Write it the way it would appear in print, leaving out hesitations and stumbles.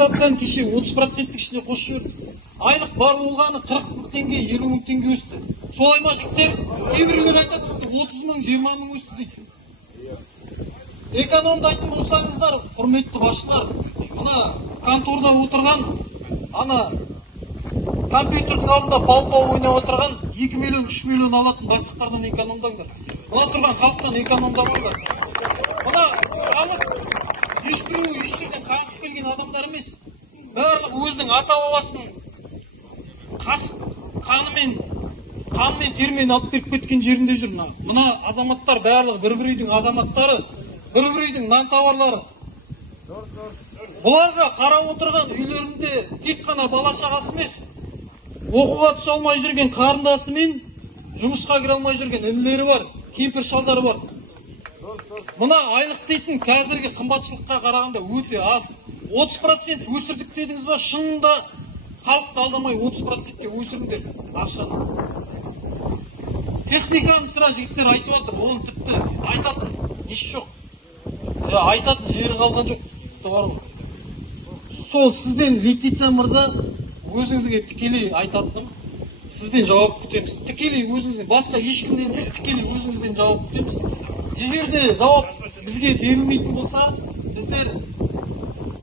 индексацияны кеше 30% ішіне қосып жіберді. Айлық бар болғаны 40 мың теңге, 50 мың теңге өсті. Солай ма жігіттер? Кейбіреулер айтады, 30 мың, 20 мың өсті дейді. Экономдайтын болсаңыздар, құрметті басшылар, мына конторда отырған, ана компьютердің алдында пау-пау ойнап отырған 2 миллион, 3 миллион алатын бастықтардан экономдаңдар. Мына тұрған халықтан экономдамаңдар. Мына халық ешбіреуі еш жерден қаңғып келген адамдар емес. Барлығы өзінің ата-бабасының қанымен термен алып беріп кеткен жерінде жүр. Мына азаматтар барлығы бір-бір үйдің азаматтары, бір-бір үйдің нан тауарлары. Бұларға қарап отырған үйлерінде тек қана бала шағасы емес, оқуға түсе алмай жүрген қарындасы мен жұмысқа кіре алмай жүрген інілері бар, кемпір шалдары бар. Мына айлық дейтін қазіргі қымбатшылыққа қарағанда өте аз. 30% өсірдік дедіңіз ба, шынында халықты алдамай 30%-ке өсіріңдер ақшаны. Техниканы сірә жігіттер айтып отыр, оны тіпті айтатын еш жоқ. Айтатын жері қалған жоқ. Сол сізден Летиция мырза өзіңізге тікелей айтатыным, сізден жауап күтеміз. Тікелей өзіңізден, басқа ешкімден емес, тікелей өзіңізден жауап күтеміз. Егер де жауап бізге берілмейтін болса, біздер